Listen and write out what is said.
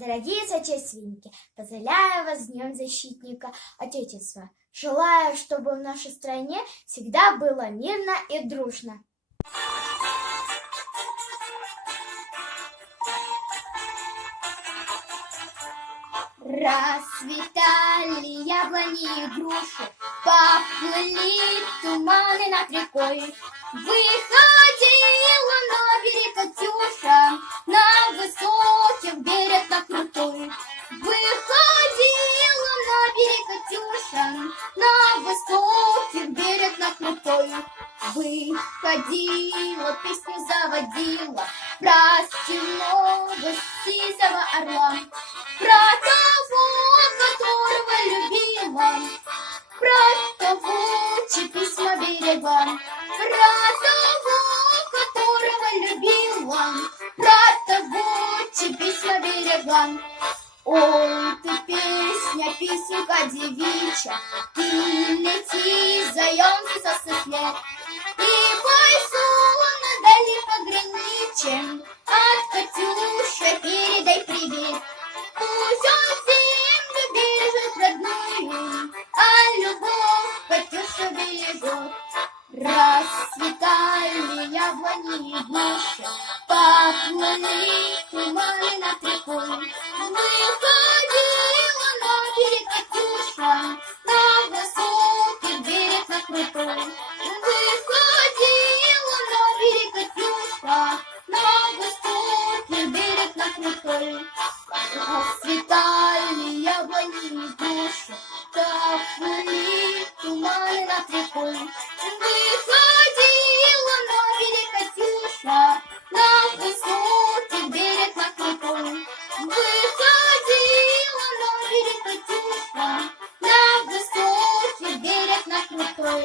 Дорогие соотечественники, поздравляю вас с Днем Защитника Отечества. Желаю, чтобы в нашей стране всегда было мирно и дружно. Расцветали яблони и груши, поплыли туманы над рекой. Выходила на берег Катюша, на высокий берег, на крутой. Выходила на берег Катюша, на высокий берег, на крутой. Выходила, песню заводила про стенного сизого орла, про того, которого любила, про того, чьи письма берегла, про того, которого любила, про того, чьи письма берегла. Ой, ты песня, песенка девичья, ты лети, заемся со след, и пой сонно дали пограничьем, от Катюши передай привет. Пусть он землю бережет родную, а любовь Катюша бережет. Расцветали яблони и груши, поплыли туманы над рекой. Выходила на берег Катюша, на высокий берег, на крутой. Выходила на берег Катюша, на высокий берег, на крутой. Расцветали яблони и груши, поплыли туманы над рекой. Выходила на берег Катюша, на высокий берег, на крутой. Выходила на берег Катюша, на высокий берег, на крутой.